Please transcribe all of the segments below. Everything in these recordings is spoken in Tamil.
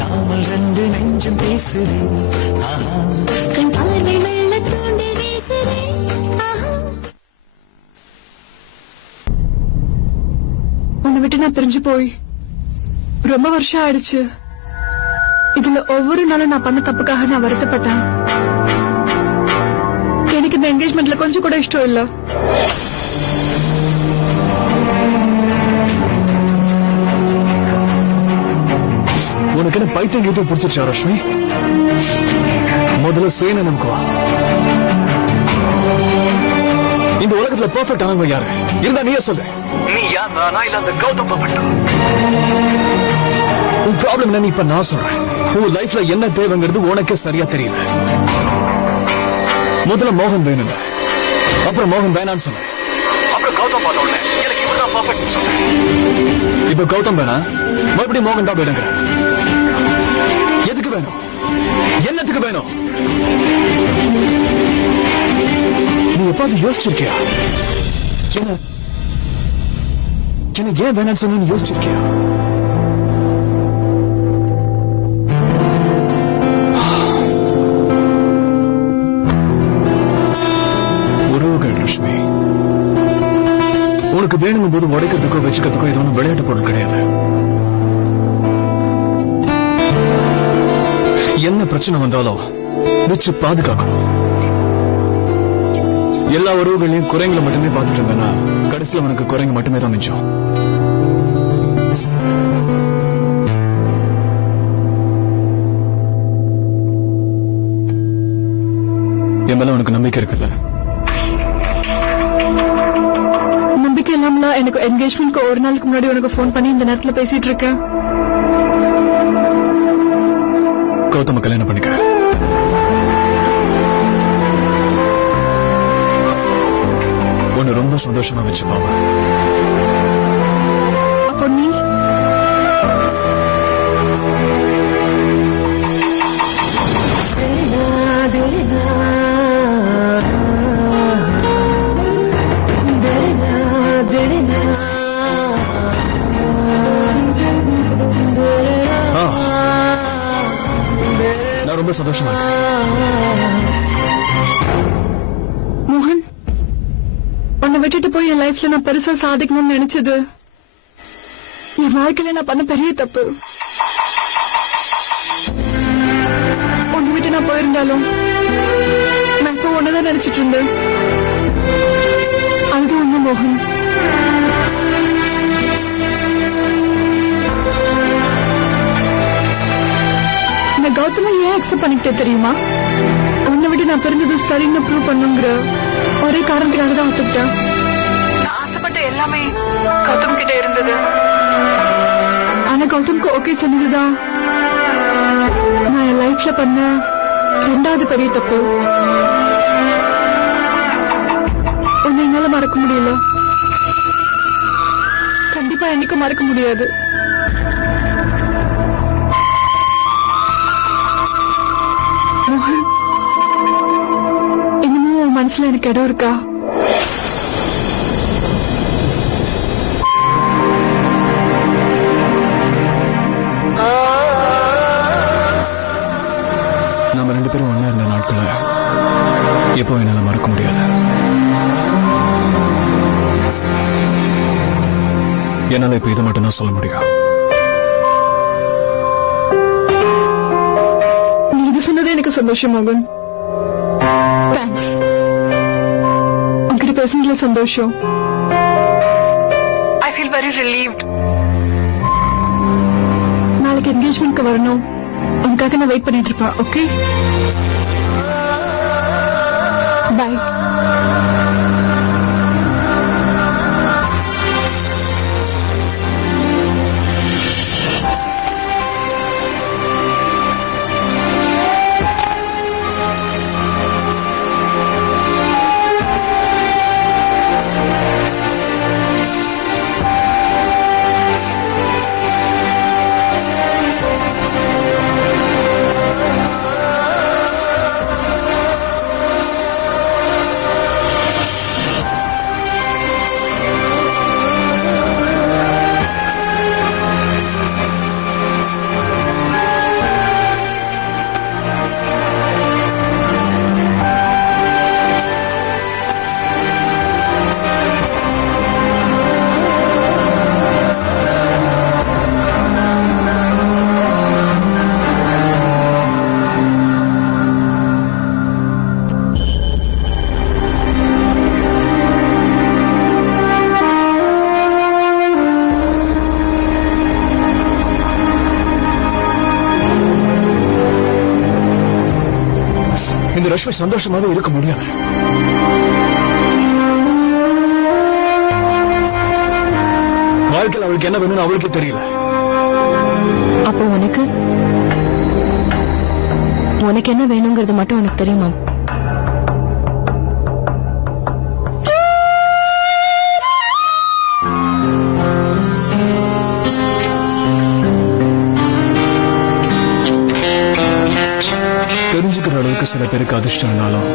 பேசாமல் ரெண்டு நெஞ்சம் பேசுதே கண் பார்வை மெல்ல தூண்டி வீசுதே. உன்னை விட்டு நான் பிரிஞ்சு போய் ரொம்ப வருஷம் ஆயிடுச்சு. இதுல ஒவ்வொரு நாளும் நான் பண்ண தப்புக்காக நான் வருத்தப்பட்டேன். எனக்கு இந்த என்கேஜ்மெண்ட்ல கொஞ்சம் கூட இஷ்டம் இல்ல. உனக்கு என்ன பைத்தியம் கீதம் பிடிச்சிருச்சா ரஷ்மி? முதல்ல சுயனை நமக்கு இந்த உலகத்துல பெர்ஃபெக்ட் ஆனவங்க யாரு இருந்தா நீயே சொல்லு. நீ யார்? நானா இல்ல அந்த கௌதம் பெர்ஃபெக்ட்? உன் ப்ராப்ளம் என்ன இப்ப நான் சொல்றேன். உன் லைஃப்ல என்ன தேவைங்கிறது உனக்கே சரியா தெரியல. முதல்ல மோகன் வேணும், அப்புறம் மோகன் வேணான்னு சொன்ன, அப்புறம் கௌதம் பார்த்த உடனே எனக்கு இவர்தான் பெர்ஃபெக்ட் சொன்னேன். இப்ப கௌதம் வேணா, மறுபடியும் மோகன் தான் வேணுங்கிற. எதுக்கு வேணும்? என்னத்துக்கு வேணும்? நீ எப்பாவது யோசிச்சிருக்கியா? என்ன ஏன் வேணான்னு சொன்ன யோசிச்சிருக்கியா? உறவுகள் ரஷ்மி, உனக்கு வேணுங்கும் போது உடைக்கிறதுக்கோ வச்சுக்கிறதுக்கோ இது ஒன்றும் விளையாட்டு பொருள் கிடையாது. என்ன பிரச்சனை வந்தாலும் வச்சு பாதுகாக்கணும். எல்லா உறவுகளையும் குறைங்களை மட்டுமே பார்த்துட்டு இருந்தேன்னா கடைசியில் அவனுக்கு குறைங்க மட்டுமே தான் மிஞ்சம். என் மேல உனக்கு நம்பிக்கை இருக்குல்ல? நம்பிக்கை இல்லாமல எனக்கு என்கேஜ்மெண்ட்க்கு ஒரு நாளுக்கு முன்னாடி உனக்கு போன் பண்ணி இந்த நேரத்துல பேசிட்டு இருக்கேன். கௌதம கல்யாணம் பண்ணிக்க. உன்னை ரொம்ப சந்தோஷமா வச்சு பாவா. அப்போ நீ நான் ரொம்ப சந்தோஷமா இருக்கேன். மோகன், உன்னை விட்டுட்டு போய் என் லைஃப்ல நான் பெருசா சாதிக்கணும்னு நினைச்சது என் வாழ்க்கையில நான் பண்ண பெரிய தப்பு. உன்னை விட்டு நான் போயிருந்தாலும் நான் இப்ப ஒன்னதான் நினைச்சிட்டு இருந்தேன். அது உண்மை மோகன். இந்த கௌதம ஏன் அக்செப்ட் பண்ணிக்கிட்டே தெரியுமா? உன்னை விட்டு நான் பிரிஞ்சது சரின்னு ப்ரூவ் பண்ணுங்கிற ஒரே காரணத்துக்காக தான் ஒத்துக்கிட்டேன். நான் ஆசைப்பட்ட எல்லாமே கௌதம் கிட்ட இருந்தது. ஆனா கௌதம்க்கு ஓகே சொன்னதுதான் நான் என் லைஃப்ல பண்ண ரெண்டாவது பெரிய தப்பு. உன்னை என்னால மறக்க முடியல. கண்டிப்பா என்னைக்கும் மறக்க முடியாது. மோகன், இன்னமும் உன் மனசுல எனக்கு இடம் இருக்கா? நாம ரெண்டு பேரும் ஒன்னா இருந்த நாட்களை எப்போ என்னால மறக்க முடியாது. என்னால இப்ப இதை மட்டும் தான் சொல்ல முடியும். நீ இது சொன்னதே எனக்கு சந்தோஷம் மோகன். தேங்க்ஸ். உங்ககிட்ட பேசுனதுல சந்தோஷம். I feel very relieved. நாளைக்கு என்கேஜ்மெண்ட்க்கு வரணும். உனக்காக நான் வெயிட் பண்ணிட்டு இருப்பேன். Okay, bye. இனிமே ரஷ்மி சந்தோஷமாவே இருக்க முடியாது. வாழ்க்கையில் அவளுக்கு என்ன வேணும்னு அவளுக்கே தெரியல. அப்போ உனக்கு என்ன வேணுங்கிறது மட்டும் உனக்கு தெரியுமா? தெரிஞ்சுக்கிற அளவுக்கு சில பேருக்கு அதிர்ஷ்டம் இருந்தாலும்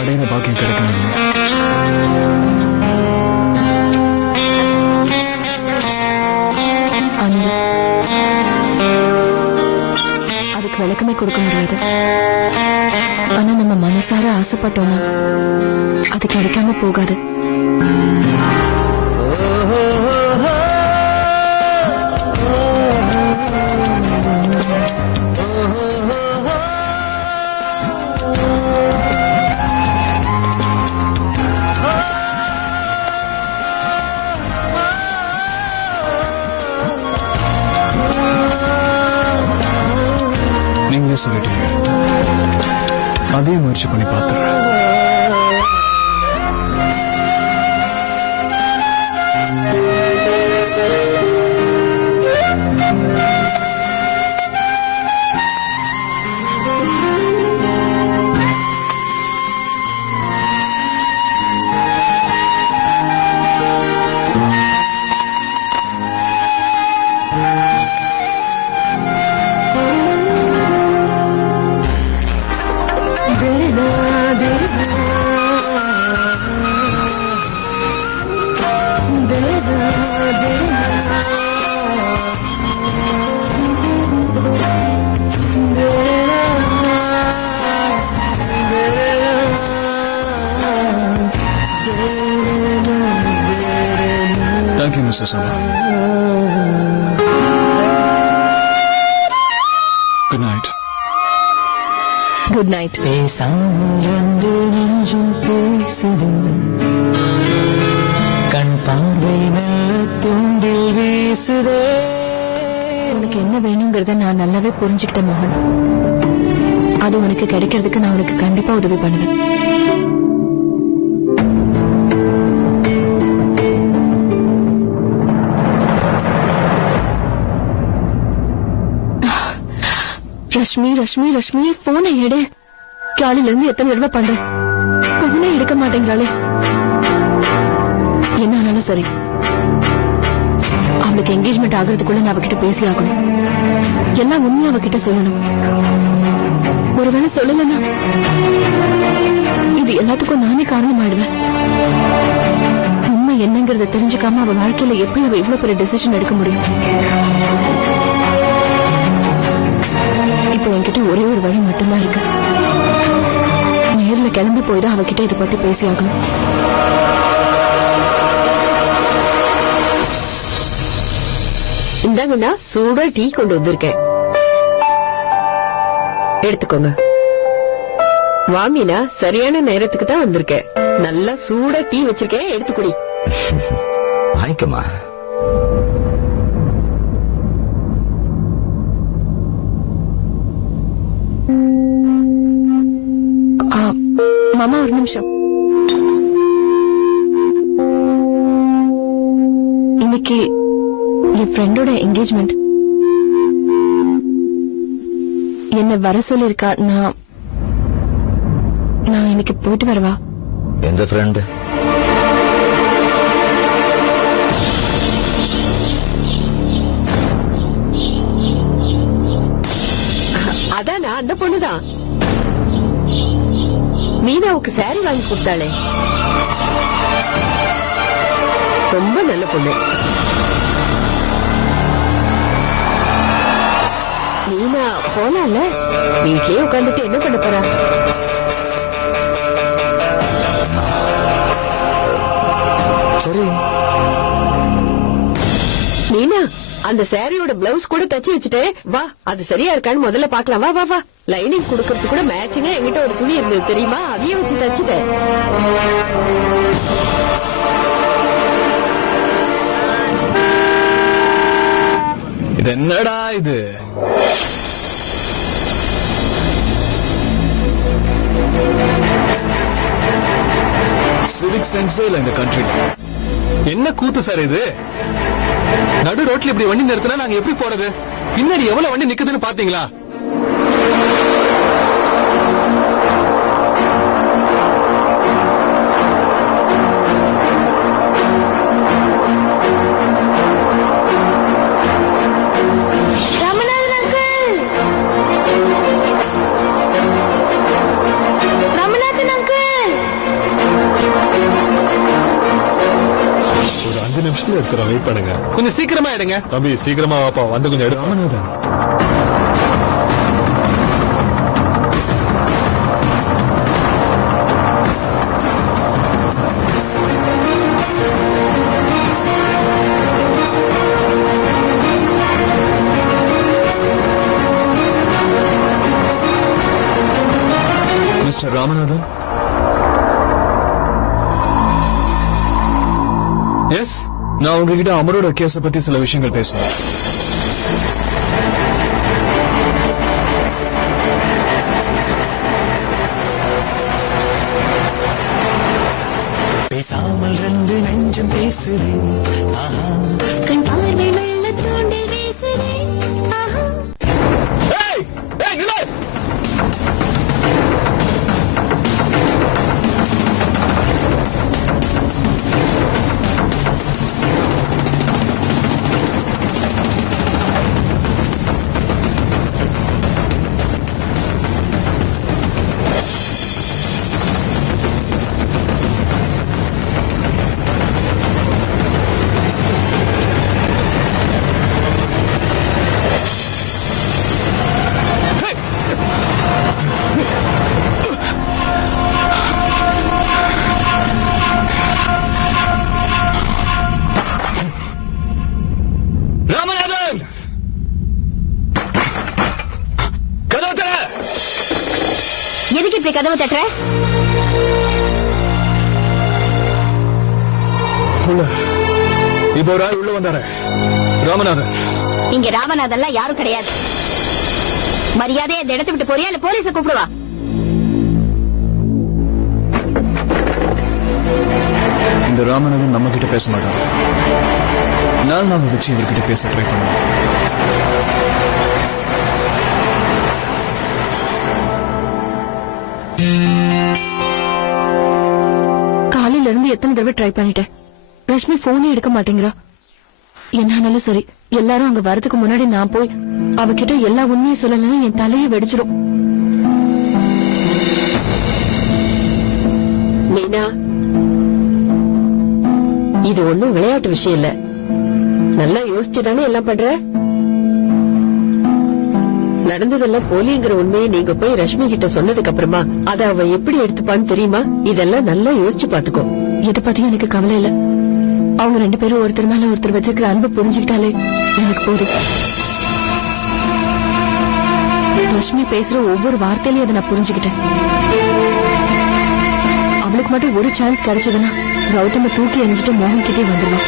அடையின பாக்கியம் கிடைக்கணும் இல்லையா? அதுக்கு விளக்கமே கொடுக்க முடியாது. ஆனா நம்ம மனசார ஆசைப்பட்டோம்னா அது கிடைக்காம போகாது. நீங்களே சொல்லிட்டீங்க, அதே முயற்சி பண்ணி பார்த்துறேன். Thank you, Mr. Sama. Good night. Good night. பேசாமல் ரெண்டு நெஞ்சும் பேசுது, கண் பார்வை நல்ல தூண்டில் வீசுதே. உனக்கு என்ன வேணுங்கிறத நான் நல்லாவே புரிஞ்சுக்கிட்டேன் மோகன். அது உனக்கு கிடைக்கிறதுக்கு நான் உனக்கு கண்டிப்பா உதவி பண்ணுவேன். ரஷ்மி போனை எடு. காலையில இருந்து எத்தனை தடவை பண்ற, போனை எடுக்க மாட்டேங்கிறாளே. என்ன ஆனாலும் சரி, அவளுக்கு என்கேஜ்மெண்ட் ஆகுறதுக்குள்ள நான் அவகிட்ட பேசி ஆகணும். எல்லாம் உண்மையா அவகிட்ட சொல்லணும். ஒருவேளை சொல்லலன்னா இது எல்லாத்துக்கும் நானே காரணமாயிடுவேன். உண்மை என்னங்கறத தெரிஞ்சுக்காம அவ வாழ்க்கையில எப்படி அவ இவ்வளவு பெரிய டெசிஷன் எடுக்க முடியும்? இப்ப என்கிட்ட ஒரே ஒரு வழி மட்டும்தான் இருக்கு. நேர்ல கிளம்பி போய்தான் அவகிட்ட இதை பத்தி பேசி ஆகணும். இந்தாங்கண்ணா, சூடா டீ கொண்டு வந்திருக்கேன், எடுத்துக்கோங்க. வாமினா, சரியான நேரத்துக்கு தான் வந்திருக்கேன். நல்லா சூடா டீ வச்சிருக்கேன், எடுத்துக்குடி. வாங்கிக்கமா. மாமா ஒரு நிமிஷம். இன்னைக்கு என் ஃப்ரெண்டோட என்கேஜ்மெண்ட். என்ன வர சொல்லிருக்கா. நான் இன்னைக்கு போயிட்டு வரவா? எந்த ஃப்ரெண்ட்? அதானா, அந்த பொண்ணுதான். மீனாவுக்கு சாரி வாங்கி கொடுத்தாளே, ரொம்ப நல்ல பொண்ணு. மீனா போனால வீட்லயே உட்காந்துட்டு என்ன பண்ண போறா? சரி மீனா, அந்த சாரியோட பிளவுஸ் கூட தச்சு வச்சுட்டேன், வா. அது சரியா இருக்கான்னு முதல்ல பாக்கலாம். வா வா வா. லைனிங் குடுக்கறது கூட மேட்சிங்கா என்கிட்ட ஒரு துணி இருந்தது தெரியுமா, அதையே வச்சு தச்சுட்டேன். இது என்னடா இது? சிவிக் சென்ஸே இல்ல இந்த கண்ட்ரி. என்ன கூத்து சார் இது? நடு ரோட்ல இப்படி வண்டி நிறுத்தினா நாங்க எப்படி போறது? பின்னாடி எவ்வளவு வண்டி நிக்குதுன்னு பாத்தீங்களா? எடுத்துறோம், வெயிட் பண்ணுங்க. கொஞ்சம் சீக்கிரமா எடுங்க தம்பி, சீக்கிரமா வாப்பா, வந்து கொஞ்சம் எடு. ராமநாதன், மிஸ்டர் ராமநாதன். எஸ், நான் உங்ககிட்ட அமரோட கேஸ பத்தி சில விஷயங்கள் பேசுவேன். பேசாமல் ரெண்டு நெஞ்சம் பேசுது. கண் பார்வை மெல்ல தோண்டி வீசுது. ஏய், ஏய், நில்லு! ராமநாதன், கதவு தர. எதுக்கு இப்படி கதவை தட்டுற? இப்போ ஒரு ஆள் உள்ள வந்தாரு. ராமநாதன். இங்க ராமநாதன்லாம் யாரும் கிடையாது. மரியாதையை இந்த இடத்தை விட்டு போறியா இல்ல போலீஸை கூப்பிடுவா? இந்த ராமநாதன் நம்ம கிட்ட பேச மாட்டான். நாம வச்சு இவர்கிட்ட பேச ட்ரை பண்ணுவோம். காலையில இருந்து எத்தனை தடவை ட்ரை பண்ணிட்டேன். ரஷ்மி போனே எடுக்க மாட்டேங்கிறா. என்னாலும் சரி, எல்லாரும் அங்க வரதுக்கு முன்னாடி நான் போய் அவகிட்ட எல்லா உண்மையும் சொல்லலாம். என் தலையை வெடிச்சிடும். மீனா, இது ஒண்ணும் விளையாட்டு விஷயம் இல்ல. நல்லா யோசிச்சுதானே எல்லாம் பண்ற. நடந்ததெல்லாம் போலிங்கிற உண்மையை நீங்க போய் ரஷ்மி கிட்ட சொன்னதுக்கு அப்புறமா அதை அவ எப்படி எடுத்துப்பான்னு தெரியுமா? இதெல்லாம் நல்லா யோசிச்சு பாத்துக்கோ. இதை பத்தி எனக்கு கவலை இல்ல. அவங்க ரெண்டு பேரும் ஒருத்தர் மேல ஒருத்தர் வச்சிருக்கிற அன்பு புரிஞ்சுக்கிட்டாலே எனக்கு போதும். ரஷ்மி பேசுற ஒவ்வொரு வார்த்தையிலையும் அதை நான் புரிஞ்சுக்கிட்டேன். அவளுக்கு மட்டும் ஒரு சான்ஸ் கிடைச்சதுன்னா கௌதம தூக்கி எரிஞ்சிட்டு மோகன் கிட்டே வந்துருவான்.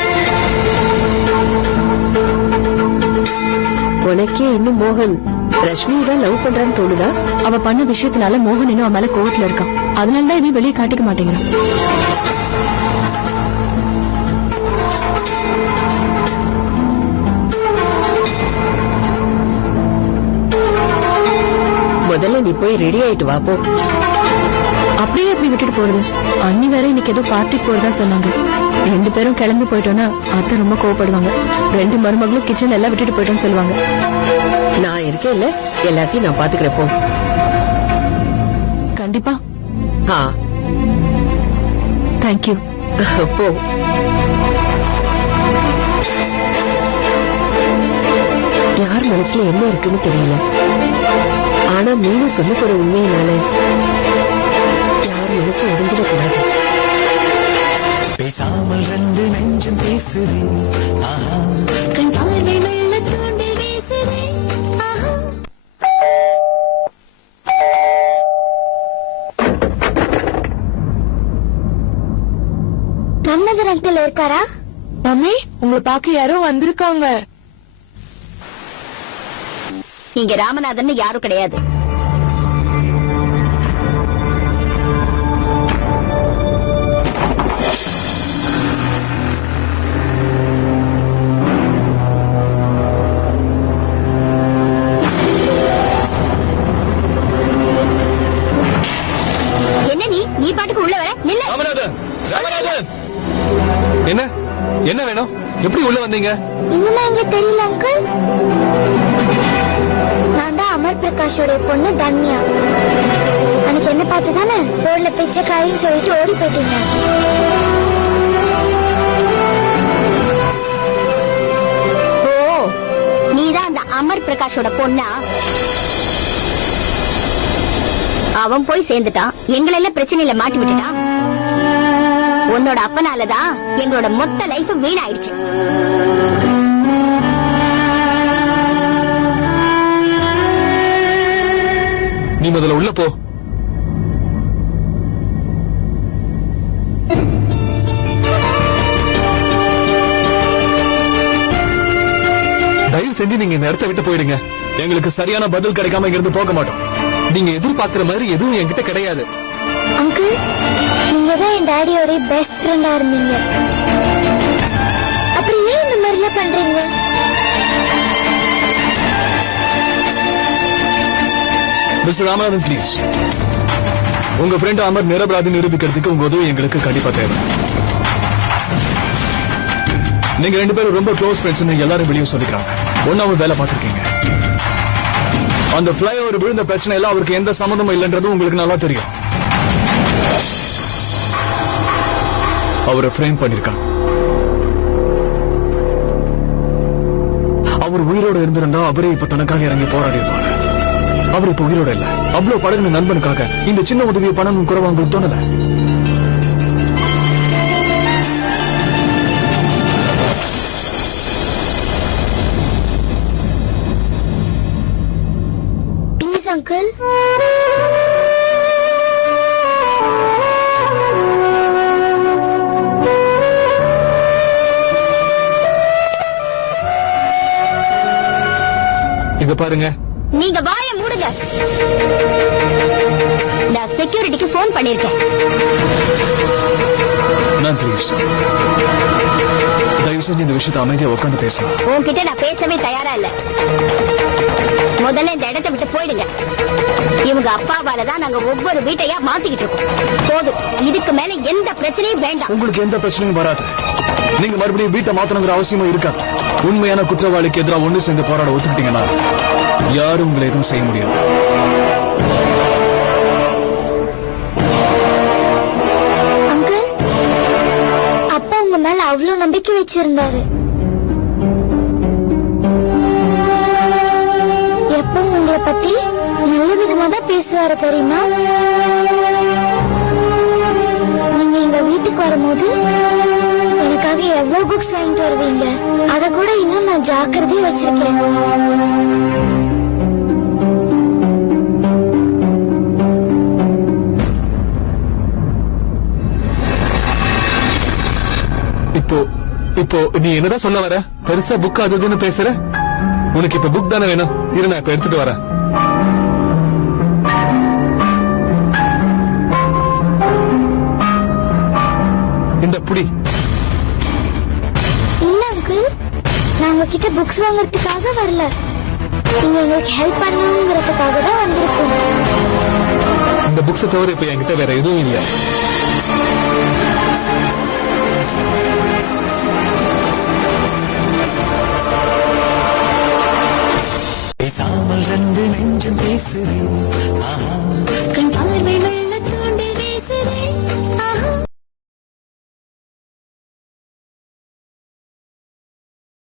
உனக்கே இன்னும் மோகன் ரஷ்மி தான் லவ் பண்றான்னு தோணுதா? அவ பண்ண விஷயத்தினால மோகன் இன்னும் அவன் மேல கோவத்துல இருக்கான். அதனாலதான் இதையும் வெளியே காட்டிக்க மாட்டேங்கிறான். முதல்ல நீ போய் ரெடி ஆயிட்டு வா போ. அப்படியே எப்படி விட்டுட்டு போறது? அண்ணி வேற இன்னைக்கு ஏதோ பார்ட்டிக்கு போறதா சொன்னாங்க. ரெண்டு பேரும் கிளம்பி போயிட்டோம்னா அத்தை ரொம்ப கோவப்படுவாங்க. ரெண்டு மருமகளும் கிச்சன் எல்லாம் விட்டுட்டு போயிட்டோம்னு சொல்லுவாங்க. நான் இருக்கேன் இல்ல, எல்லாத்தையும் நான் பாத்துக்கிறேன் போ. கண்டிப்பா. தேங்க்யூ. போ. யார் மனசுல என்ன இருக்குன்னு தெரியல. ஆனா மீனு சொல்ல போற உண்மையினால யார் மனசும் உடைஞ்சிடக்கூடாது. பேசாமல் ரெண்டு நெஞ்சம் பேசுது. கண் பார்வை மெல்ல தோண்டி வீசுது. ராமநாதன் அங்கிள் இருக்காரா? மம்மி, உங்களை பார்க்க யாரோ வந்திருக்காங்க. இங்க ராமநாதன் யாரும் கிடையாது. நீங்க? இன்னுமா எங்களுக்கு தெரியல அங்கிள். நான் தான் அமர் பிரகாஷோட பொண்ணு தன்யா. அன்னைக்கு என்ன பார்த்து தானே ரோட்ல பிச்சைக்காயின்னு சொல்லிட்டு ஓடி போயிட்டீங்க. ஓ, நீதான் அந்த அமர் பிரகாஷோட பொண்ணா? அவன் போய் சேர்ந்துட்டான், எங்களெல்லாம் பிரச்சனையில மாட்டி விட்டுட்டான். உன்னோட அப்பனாலதான் எங்களோட மொத்த லைஃப் வீணாயிடுச்சு. நீ முதல்ல உள்ள போ. தயவு செஞ்சு நீங்க இந்த இடத்தை விட்டு போயிடுங்க. எங்களுக்கு சரியான பதில் கிடைக்காம இங்கிருந்து போக மாட்டோம். நீங்க எதிர்பார்க்கிற மாதிரி எதுவும் என்கிட்ட கிடையாது. அங்கிள், நீங்க தான் என் டாடியோட பெஸ்ட் ஃப்ரெண்டா இருந்தீங்க. அப்புறம் ஏன் இந்த மாதிரி எல்லாம் பண்றீங்க? Mister Ramanathan, please. உங்க ஃப்ரெண்ட் அமர் நிரபராதி நிரூபிக்கிறதுக்கு உங்க உதவி எங்களுக்கு கண்டிப்பா தேவை. நீங்க 2 பேரும் ரொம்ப க்ளோஸ் ஃப்ரெண்ட்ஸ் எல்லாரும் வெளியே சொல்லிக்கிறாங்க. ஒன்னாவும் வேலை பார்த்திருக்கீங்க. அந்த பிளைஓவர் விழுந்த பிரச்சனை எல்லாம் அவருக்கு எந்த சம்மந்தமும் இல்லைன்றது உங்களுக்கு நல்லா தெரியும். அவரை ஃப்ரேம் பண்ணிருக்காங்க. அவர் உயிரோட இருந்திருந்தா அவரே இப்ப தனக்காக இறங்கி போராடி இருப்பாரு. அவர் இப்ப உயிரோட இல்ல. அவ்வளவு பழகின நண்பனுக்காக இந்த சின்ன உதவியை பணம் குறைவா உங்களுக்கு தோணல? Please uncle. இத பாருங்க. நீங்க வாய மூடுங்க. நான் செக்யூரிட்டிக்கு போன் பண்ணிருக்கேன். நான் ப்ளீஸ் தயவு செஞ்சு இந்த விஷயத்தை அமைதியா உட்காந்து பேசலாம். உன்கிட்ட நான் பேசவே தயாரா இல்ல. முதல்ல இந்த இடத்தை விட்டு போயிடுங்க. இவங்க அப்பாவாலதான் நாங்க ஒவ்வொரு வீட்டையா மாத்திக்கிட்டு இருக்கோம். போதும், இதுக்கு மேல எந்த பிரச்சனையும் வேண்டாம். உங்களுக்கு எந்த பிரச்சனையும் வராது. நீங்க மறுபடியும் வீட்டை மாத்தணுங்கிற அவசியமும் இருக்காது. உண்மையான குற்றவாளிக்கு எதிராக ஒண்ணு சேர்ந்து போராட ஒத்துக்கிட்டீங்கன்னா யாரும் உங்களை எதுவும் செய்ய முடியாது. அங்கிள், அப்பா உங்க மேல அவ்வளவு நம்பிக்கை வச்சிருந்தாரு. எப்பவும் உங்களை பத்தி நல்ல விதமா தான் பேசுவாரு தெரியுமா? நீங்க எங்க வீட்டுக்கு வரும்போது எனக்காக எவ்வளவு புக்ஸ் வாங்கிட்டு வருவீங்க. அத கூட இன்னும் நான் ஜாக்கிரதையா வச்சிருக்கேன். இப்போ நீ என்னதான் சொல்ல வர? பெருசா புக் அதுன்னு பேசுற. உனக்கு இப்ப புக் தானே வேணும்? இரு, நான் இப்ப எடுத்துட்டு வரேன். இந்த புடி. இல்ல அங்கிள், நான் உங்ககிட்ட புக்ஸ் வாங்கறதுக்காக வரல. நீங்க எங்களுக்கு ஹெல்ப் பண்ணணுங்கிறதுக்காக தான் வந்திருக்கோம். இந்த புக்ஸை தவிர இப்ப என்கிட்ட வேற எதுவும் இல்லையா?